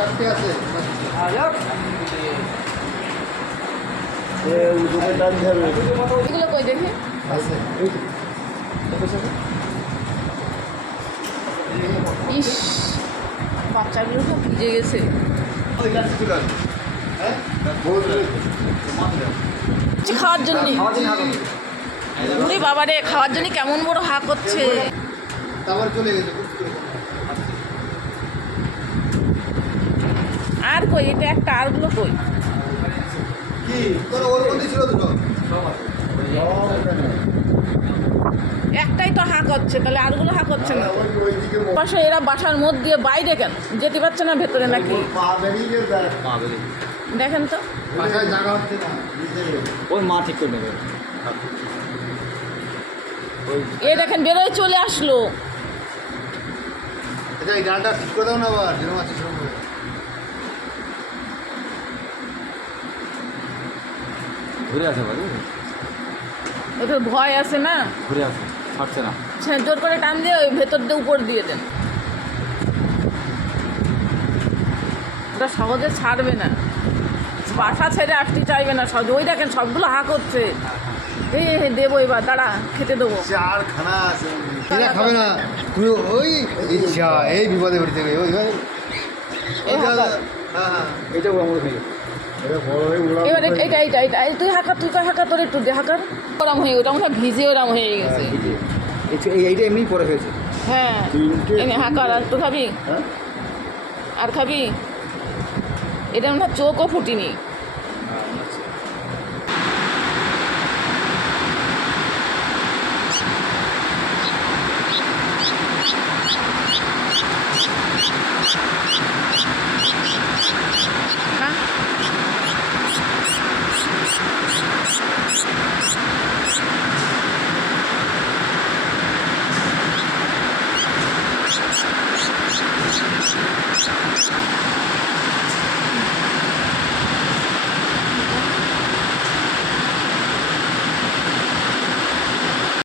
চারটে আছে এগুলো কই দেখি আছে ইস বাচ্চাগুলো সব ভিজে গেছে খাওয়ার জন্য ওরে বাবা রে খাওয়ার জন্য কেমন বড় হাঁক হচ্ছে তারপর চলে গেছে আর কই এটা একটা আরগুলো কই কি তোর ওর মধ্যে ছিল তো একটাই তো হাঁক হচ্ছে তাহলে আরগুলো হাঁক হচ্ছে না পাশে এরা বাসার মধ্যে দিয়ে বাইরে কেন যেতে পারছে না ভেতরে নাকি দেখেন তো বাসায় জায়গা হচ্ছে না ওই মা ঠিক করে নেবে। এ দেখেন বেরোয় চলে আসলো আচ্ছা এই ডালটা ঠিক করে দাও না আবার যেরকম আছে সেরকম করে। ঘুরে আসে বাড়ি, ওদের ভয় আছে না ঘুরে আসে, ছাড়ছে না। জোর করে টান দিয়ে ওই ভেতর দিয়ে উপর দিয়ে দেন ওটা সহজে ছাড়বে না বাসা ছেড়ে আসতে চাইবে না সহজে ওই দেখেন সবগুলো হাঁক হচ্ছে দেবো এবার দাঁড়া খেতে দেবো চার খানা আছে কিনা খাবে না তুই ওই ইচ্ছা এই বিপদে বাড়ি থেকে ওই ওই এই হাঁকা। হ্যাঁ এটা আমরা খেয়ে এবার এইটা তুই হাঁকা তুই হাঁকা তোর একটু দে হাঁকার ওরাম হয়ে ওটা মনে হয় ভিজে ওরাম হয়ে গেছে এইটা এমনি পরে হয়েছে। হ্যাঁ এনে হাঁকার আর একটু খাবি হ্যাঁ আর খাবি এটা মনে হয় চোখও ফুটিনি